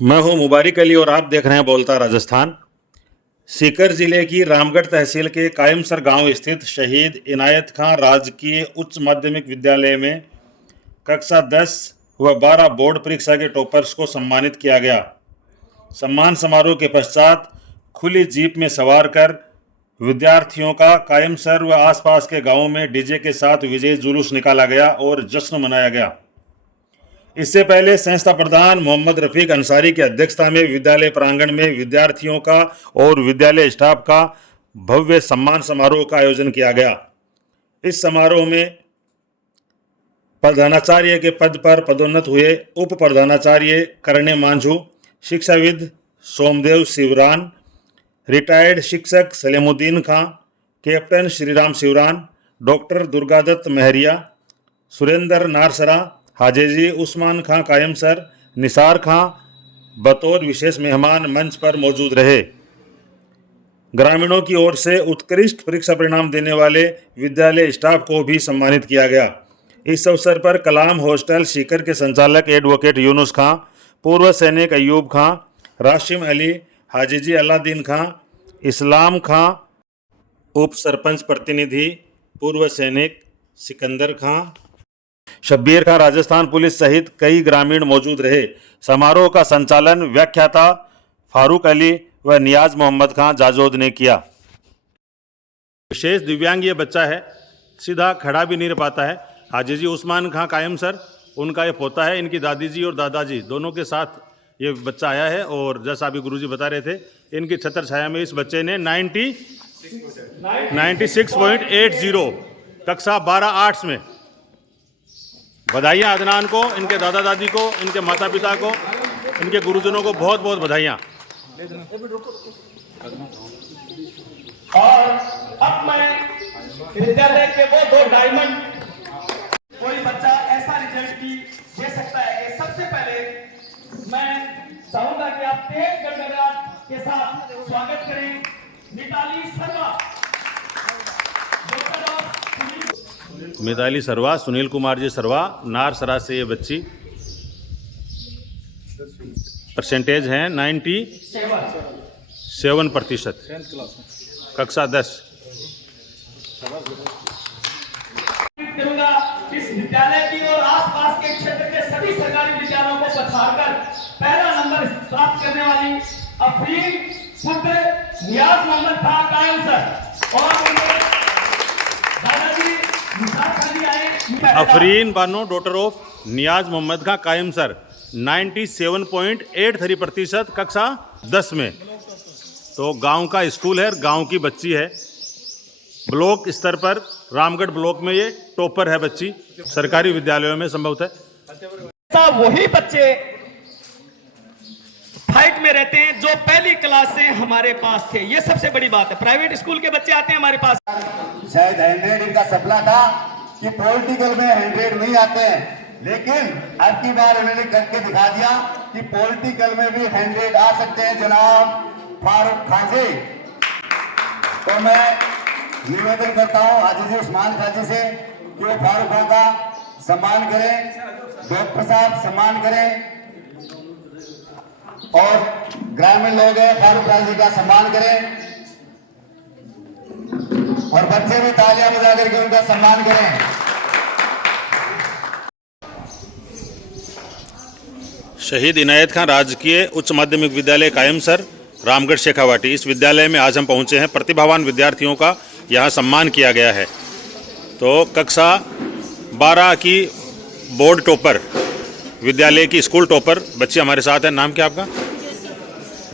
मैं हूं मुबारिक अली और आप देख रहे हैं बोलता राजस्थान। सीकर जिले की रामगढ़ तहसील के कायमसर गांव स्थित शहीद इनायत खां राजकीय उच्च माध्यमिक विद्यालय में कक्षा 10 व 12 बोर्ड परीक्षा के टॉपर्स को सम्मानित किया गया। सम्मान समारोह के पश्चात खुली जीप में सवार कर विद्यार्थियों का कायमसर व आसपास के गांवों में डीजे के साथ विजय जुलूस निकाला गया और जश्न मनाया गया। इससे पहले संस्था प्रधान मोहम्मद रफीक अंसारी की अध्यक्षता में विद्यालय प्रांगण में विद्यार्थियों का और विद्यालय स्टाफ का भव्य सम्मान समारोह का आयोजन किया गया। इस समारोह में प्रधानाचार्य के पद पर पदोन्नत हुए उप प्रधानाचार्य करणे मांझू, शिक्षाविद सोमदेव शिवरान, रिटायर्ड शिक्षक सलेमुद्दीन खां, कैप्टन श्रीराम शिवरान, डॉक्टर दुर्गादत्त महरिया, सुरेंद्र नारसरा, हाजीजी उस्मान खां कायमसर, निसार खां बतौर विशेष मेहमान मंच पर मौजूद रहे। ग्रामीणों की ओर से उत्कृष्ट परीक्षा परिणाम देने वाले विद्यालय स्टाफ को भी सम्मानित किया गया। इस अवसर पर कलाम हॉस्टल सीकर के संचालक एडवोकेट यूनुस खां, पूर्व सैनिक अयूब खां, राशिम अली, हाजीजी अलादीन खां, इस्लाम खां, उप सरपंच प्रतिनिधि पूर्व सैनिक सिकंदर खां, शब्बीर खां राजस्थान पुलिस सहित कई ग्रामीण मौजूद रहे। समारोह का संचालन व्याख्याता फारूक अली व नियाज मोहम्मद खां जाजोद ने किया। विशेष दिव्यांग ये बच्चा है, सीधा खड़ा भी नहीं रह पाता है। हाजीजी उस्मान खां कायमसर, उनका ये पोता है। इनकी दादी जी और दादाजी दोनों के साथ ये बच्चा आया है और जैसा अभी गुरुजी बता रहे थे, इनकी छत्र छाया में इस बच्चे ने 96.80 कक्षा 12 आर्ट्स में। बधाइयाँ अदनान को, इनके दादा दादी को, इनके माता पिता को, इनके गुरुजनों को बहुत बहुत बधाइयाँ। और अब मैं विद्यालय के वो 2 डायमंड, कोई बच्चा ऐसा रिजल्ट की दे सकता है कि सबसे पहले मैं चाहूंगा कि आप तेज गड़गड़ाहट के साथ स्वागत करें मिताली सर्वा, मिताली सर्वा, सुनील कुमार जी सर्वा, नारसरा से ये बच्ची। परसेंटेज हैं 97%, कक्षा 10। करूंगा इस विद्यालय की और आसपास के क्षेत्र के सभी सरकारी विद्यालयों को पछाड़कर पहला नंबर प्राप्त करने वाली अफरीन पुत्र नियाज मोहम्मद खां कायमसर और दादाजी निसार खां जी आए। अफरीन बानो डॉटर ऑफ नियाज मोहम्मद खां कायमसर 97.83% कक्षा 10 में। तो गांव का स्कूल है, गांव की बच्ची है। ब्लॉक स्तर पर रामगढ़ ब्लॉक में ये टॉपर है बच्ची, सरकारी विद्यालयों में संभवतः। वही बच्चे फाइट में रहते हैं जो पहली क्लास से हमारे पास थे, ये सबसे बड़ी बात है। प्राइवेट स्कूल के बच्चे आते हैं हमारे पास। शायद 100 इनका सपना था कि पॉलिटिकल में 100 नहीं आते हैं, लेकिन अब की बार उन्होंने करके दिखा दिया कि पॉलिटिकल में भी 100 आ सकते हैं। जनाब फारूक खां जी, तो मैं निवेदन करता हूं हाजी जी उस्मान खां जी से कि वो फारूक खां का सम्मान करें, डॉक्टर साहब सम्मान करें, और ग्रामीण लोग हैं फारूक खां जी का सम्मान करें, और बच्चे भी तालियां बजा करके उनका सम्मान करें। शहीद इनायत खां राजकीय उच्च माध्यमिक विद्यालय कायमसर, रामगढ़ शेखावाटी, इस विद्यालय में आज हम पहुंचे हैं। प्रतिभावान विद्यार्थियों का यहाँ सम्मान किया गया है। तो कक्षा 12 की बोर्ड टॉपर, विद्यालय की स्कूल टॉपर बच्ची हमारे साथ है। नाम क्या आपका?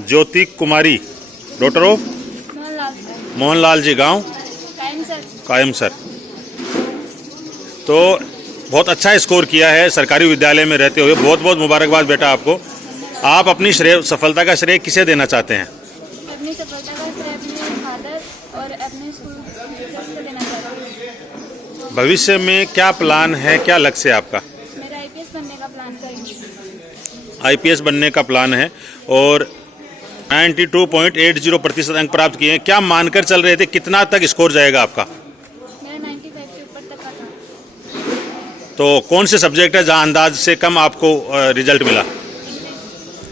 ज्योति कुमारी, डॉटर ऑफ मोहनलाल जी, गांव कायमसर। तो बहुत अच्छा स्कोर किया है सरकारी विद्यालय में रहते हुए। बहुत बहुत मुबारकबाद बेटा आपको। आप अपनी सफलता का श्रेय किसे देना चाहते हैं? अपनी सफलता का श्रेय अपने फादर और अपने स्कूल टीचर्स को देना चाहती हूँ। भविष्य में क्या प्लान है, क्या लक्ष्य है आपका? मेरा आईपीएस बनने का प्लान है। आईपीएस बनने का प्लान है और 92.80% अंक प्राप्त किए हैं। क्या मानकर चल रहे थे, कितना तक स्कोर जाएगा आपका? मेरा 95 से ऊपर तक का था। तो कौन से सब्जेक्ट है जहाँ अंदाज से कम आपको रिजल्ट मिला?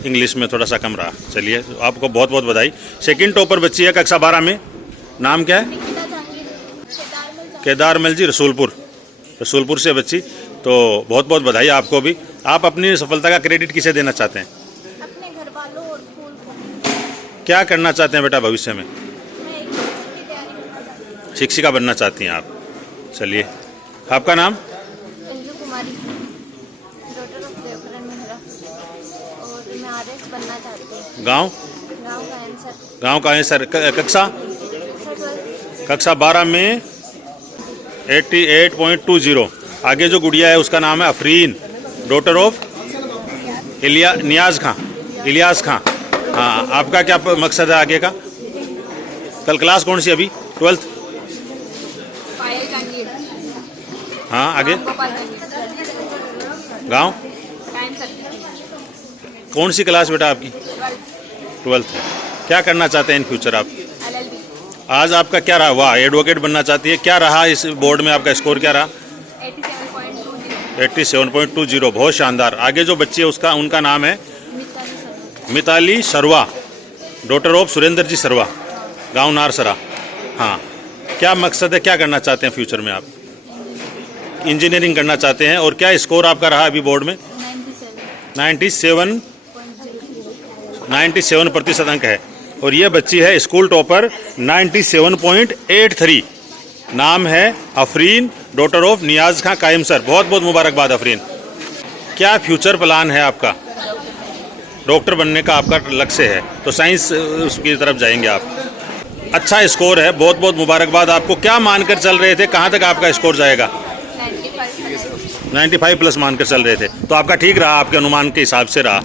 इंग्लिश में थोड़ा सा कम रहा। चलिए आपको बहुत बहुत बधाई। सेकंड टॉपर बच्ची है कक्षा 12 में, नाम क्या है? निकिता जहांगीर, केदारमल जहांगीर। केदारमल जी, रसूलपुर से बच्ची। तो बहुत बहुत बधाई आपको भी। आप अपनी सफलता का क्रेडिट किसे देना चाहते हैं? अपने घर वालों और स्कूल को। क्या करना चाहते हैं बेटा भविष्य में? मैं एक शिक्षक की तैयारी करना चाहती हूँ। शिक्षिका बनना चाहती हैं आप। चलिए, आपका नाम? अंजू कुमारी, डॉटर ऑफ देवकरण मेहरा, और मैं RS बनना चाहती हूँ। गांव? गाँव का आंसर। कक्षा? कक्षा 12 में 88.20। आगे जो गुड़िया है उसका नाम है अफरीन, डॉटर ऑफ इलियास खां। हाँ, आपका क्या मकसद है आगे का? कल क्लास कौन सी अभी? 12th? पायल जहांगीर। हाँ, आगे? गोपाल जहांगीर। गांव? आंसर। कौन सी क्लास बेटा आपकी? 12th है। क्या करना चाहते हैं इन फ्यूचर आप? LLB। आज आपका क्या रहा? वाह, एडवोकेट बनना चाहती है। क्या रहा इस बोर्ड में आपका स्कोर क्या रहा? 87.20। 87.20, बहुत शानदार। आगे जो बच्ची है उसका उनका नाम है मिताली शर्मा। मिताली शर्मा, डॉटर ऑफ सुरेंद्र जी शर्मा, गांव नारसरा। हाँ, क्या मकसद है, क्या करना चाहते हैं फ्यूचर में आप? इंजीनियरिंग करना चाहते हैं। और क्या स्कोर आपका रहा अभी बोर्ड में? 97.03। 97% अंक है। और ये बच्ची है स्कूल टॉपर, 97.83। नाम है अफरीन, डॉटर ऑफ नियाज खां कायम सर। बहुत बहुत मुबारकबाद अफरीन। क्या फ्यूचर प्लान है आपका? डॉक्टर बनने का आपका लक्ष्य है, तो साइंस उसकी तरफ जाएंगे आप। अच्छा स्कोर है, बहुत बहुत मुबारकबाद आपको। क्या मानकर चल रहे थे, कहाँ तक आपका स्कोर जाएगा? 95+ मानकर चल रहे थे, तो आपका ठीक रहा, आपके अनुमान के हिसाब से रहा।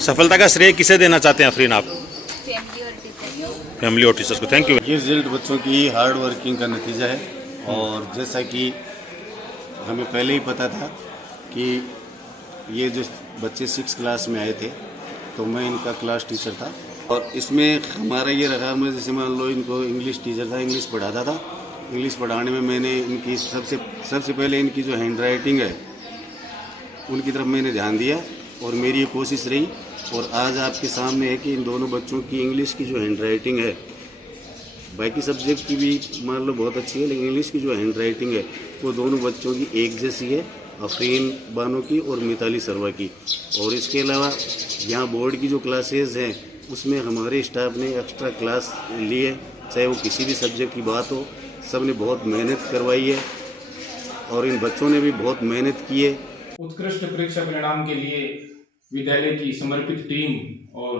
सफलता का श्रेय किसे देना चाहते हैं अफरीन आप? फैमिली और टीचर्स को। Thank you. ये रिजल्ट बच्चों की हार्ड वर्किंग का नतीजा है। और जैसा कि हमें पहले ही पता था कि ये जो बच्चे 6 क्लास में आए थे, तो मैं इनका क्लास टीचर था। और इसमें हमारा ये रहा, मैं जैसे मान लो इनको इंग्लिश टीचर था, इंग्लिश पढ़ाता था। इंग्लिश पढ़ाने में मैंने इनकी सबसे पहले इनकी जो हैंड राइटिंग है उनकी तरफ मैंने ध्यान दिया, और मेरी ये कोशिश रही। और आज आपके सामने है कि इन दोनों बच्चों की इंग्लिश की जो हैंड राइटिंग है, बाकी सब्जेक्ट की भी मान लो बहुत अच्छी है, लेकिन इंग्लिश की जो हैंड राइटिंग है वो दोनों बच्चों की एक जैसी है, अफरीन बानो की और मिताली शर्मा की। और इसके अलावा यहाँ बोर्ड की जो क्लासेस हैं उसमें हमारे स्टाफ ने एक्स्ट्रा क्लास लिए, चाहे वो किसी भी सब्जेक्ट की बात हो, सब ने बहुत मेहनत करवाई है और इन बच्चों ने भी बहुत मेहनत की है। उत्कृष्ट परीक्षा परिणाम के लिए विद्यालय की समर्पित टीम और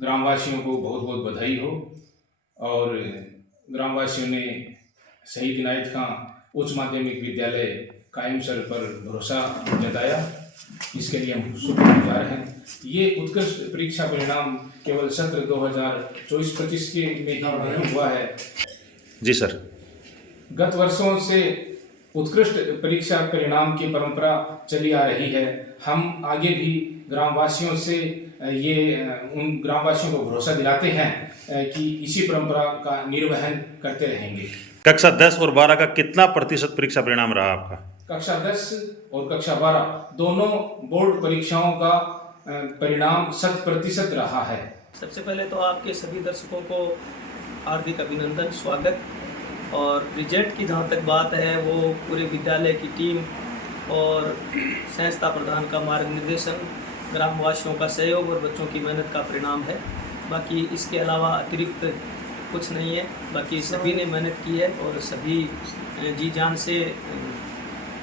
ग्रामवासियों को बहुत बहुत बधाई हो। और ग्रामवासियों ने शहीद इनायत खां उच्च माध्यमिक विद्यालय कायम सर पर भरोसा जताया, इसके लिए हम शुक्रगुजार हैं। ये उत्कृष्ट परीक्षा परिणाम केवल सत्र 2024-25 के में ही नहीं हुआ है। जी सर। गत वर्षों से उत्कृष्ट परीक्षा परिणाम की परंपरा चली आ रही है। हम आगे भी ग्रामवासियों से उन ग्रामवासियों को भरोसा दिलाते हैं कि इसी परंपरा का निर्वहन करते रहेंगे। कक्षा 10 और 12 का कितना प्रतिशत परीक्षा परिणाम रहा आपका? कक्षा 10 और कक्षा 12 दोनों बोर्ड परीक्षाओं का परिणाम 100% रहा है। सबसे पहले तो आपके सभी दर्शकों को हार्दिक अभिनंदन, स्वागत। और रिजल्ट की जहाँ तक बात है, वो पूरे विद्यालय की टीम और संस्था प्रधान का मार्गनिर्देशन, ग्रामवासियों का सहयोग और बच्चों की मेहनत का परिणाम है। बाकी इसके अलावा अतिरिक्त कुछ नहीं है। बाकी सभी ने मेहनत की है और सभी जी जान से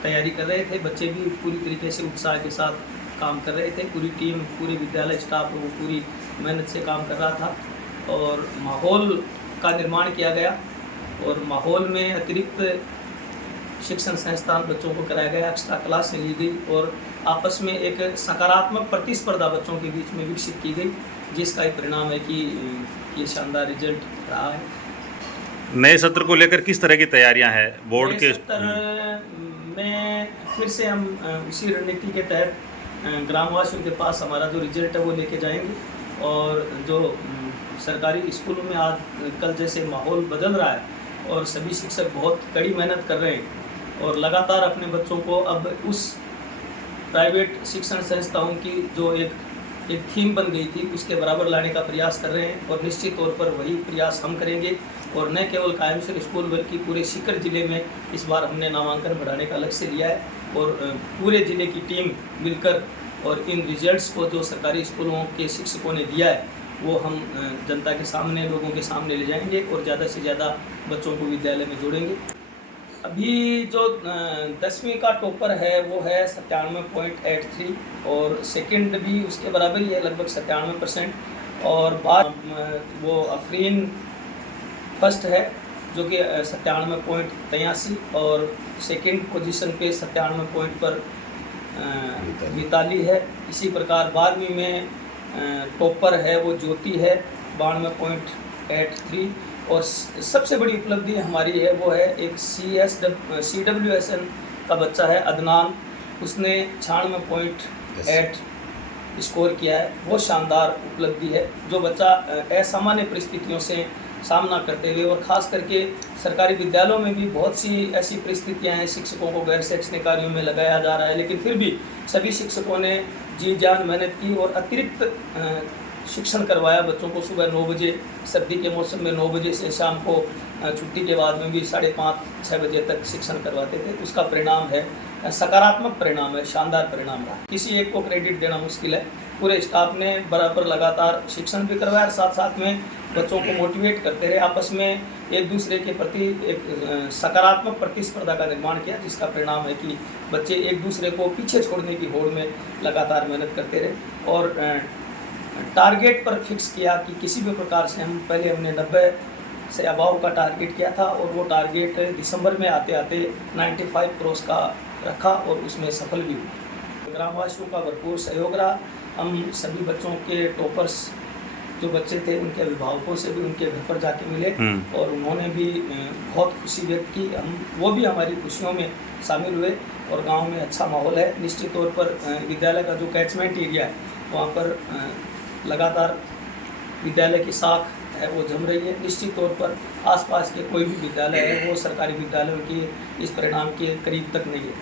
तैयारी कर रहे थे। बच्चे भी पूरी तरीके से उत्साह के साथ काम कर रहे थे। पूरी टीम, पूरे विद्यालय स्टाफ वो पूरी मेहनत से काम कर रहा था और माहौल का निर्माण किया गया। और माहौल में अतिरिक्त शिक्षण संस्थान बच्चों को कराया गया, एक्स्ट्रा क्लासें ली गई और आपस में एक सकारात्मक प्रतिस्पर्धा बच्चों के बीच में विकसित की गई, जिसका एक परिणाम है कि ये शानदार रिजल्ट रहा है। नए सत्र को लेकर किस तरह की तैयारियां हैं बोर्ड के? सत्र में फिर से हम उसी रणनीति के तहत ग्रामवासियों के पास हमारा जो रिजल्ट है वो लेके जाएंगे। और जो सरकारी स्कूलों में आज कल जैसे माहौल बदल रहा है और सभी शिक्षक बहुत कड़ी मेहनत कर रहे हैं और लगातार अपने बच्चों को अब उस प्राइवेट शिक्षण संस्थाओं की जो एक एक थीम बन गई थी उसके बराबर लाने का प्रयास कर रहे हैं और निश्चित तौर पर वही प्रयास हम करेंगे। और न केवल कायमसर स्कूल बल्कि पूरे सीकर ज़िले में इस बार हमने नामांकन बढ़ाने का लक्ष्य लिया है और पूरे ज़िले की टीम मिलकर और इन रिजल्ट्स को जो सरकारी स्कूलों के शिक्षकों ने दिया है वो हम जनता के सामने, लोगों के सामने ले जाएंगे और ज़्यादा से ज़्यादा बच्चों को विद्यालय में जोड़ेंगे। अभी जो 10वीं का टॉपर है वो है 97.83 और सेकंड भी उसके बराबर ही है, लगभग 97%। और बाद वो अफरीन फर्स्ट है जो कि 97.83 और सेकंड पोजीशन पे 97 पॉइंट पर मिताली है। इसी प्रकार 12वीं में टॉपर है वो ज्योति है 92.83 और सबसे बड़ी उपलब्धि हमारी है वो है एक CWSN का बच्चा है अदनान, उसने 96.8 स्कोर किया है। वो शानदार उपलब्धि है। जो बच्चा असामान्य परिस्थितियों से सामना करते हुए और ख़ास करके सरकारी विद्यालयों में भी बहुत सी ऐसी परिस्थितियां हैं, शिक्षकों को गैर शैक्षणिक कार्यों में लगाया जा रहा है, लेकिन फिर भी सभी शिक्षकों ने जी जान मेहनत की और अतिरिक्त शिक्षण करवाया बच्चों को। सुबह 9 बजे, सर्दी के मौसम में 9 बजे से शाम को छुट्टी के बाद में भी 5:30-6 बजे तक शिक्षण करवाते थे। उसका परिणाम है, सकारात्मक परिणाम है, शानदार परिणाम रहा। किसी एक को क्रेडिट देना मुश्किल है। पूरे स्टाफ ने बराबर लगातार शिक्षण भी करवाया, साथ साथ में बच्चों को मोटिवेट करते रहे, आपस में एक दूसरे के प्रति एक सकारात्मक प्रतिस्पर्धा का निर्माण किया, जिसका परिणाम है कि बच्चे एक दूसरे को पीछे छोड़ने की होड़ में लगातार मेहनत करते रहे और टारगेट पर फिक्स किया कि किसी भी प्रकार से हमने 90 से अबाव का टारगेट किया था और वो टारगेट दिसंबर में आते आते 95 क्रॉस का रखा और उसमें सफल भी हुए। ग्रामवासियों का भरपूर सहयोग रहा। हम सभी बच्चों के टॉपर्स जो बच्चे थे उनके अभिभावकों से भी उनके घर पर जाके मिले और उन्होंने भी बहुत खुशी व्यक्त की। वो भी हमारी खुशियों में शामिल हुए और गांव में अच्छा माहौल है। निश्चित तौर पर विद्यालय का जो कैचमेंट एरिया है वहाँ पर लगातार विद्यालय की साख है वो जम रही है। निश्चित तौर पर आसपास के कोई भी विद्यालय है वो सरकारी विद्यालयों के इस परिणाम के करीब तक नहीं है।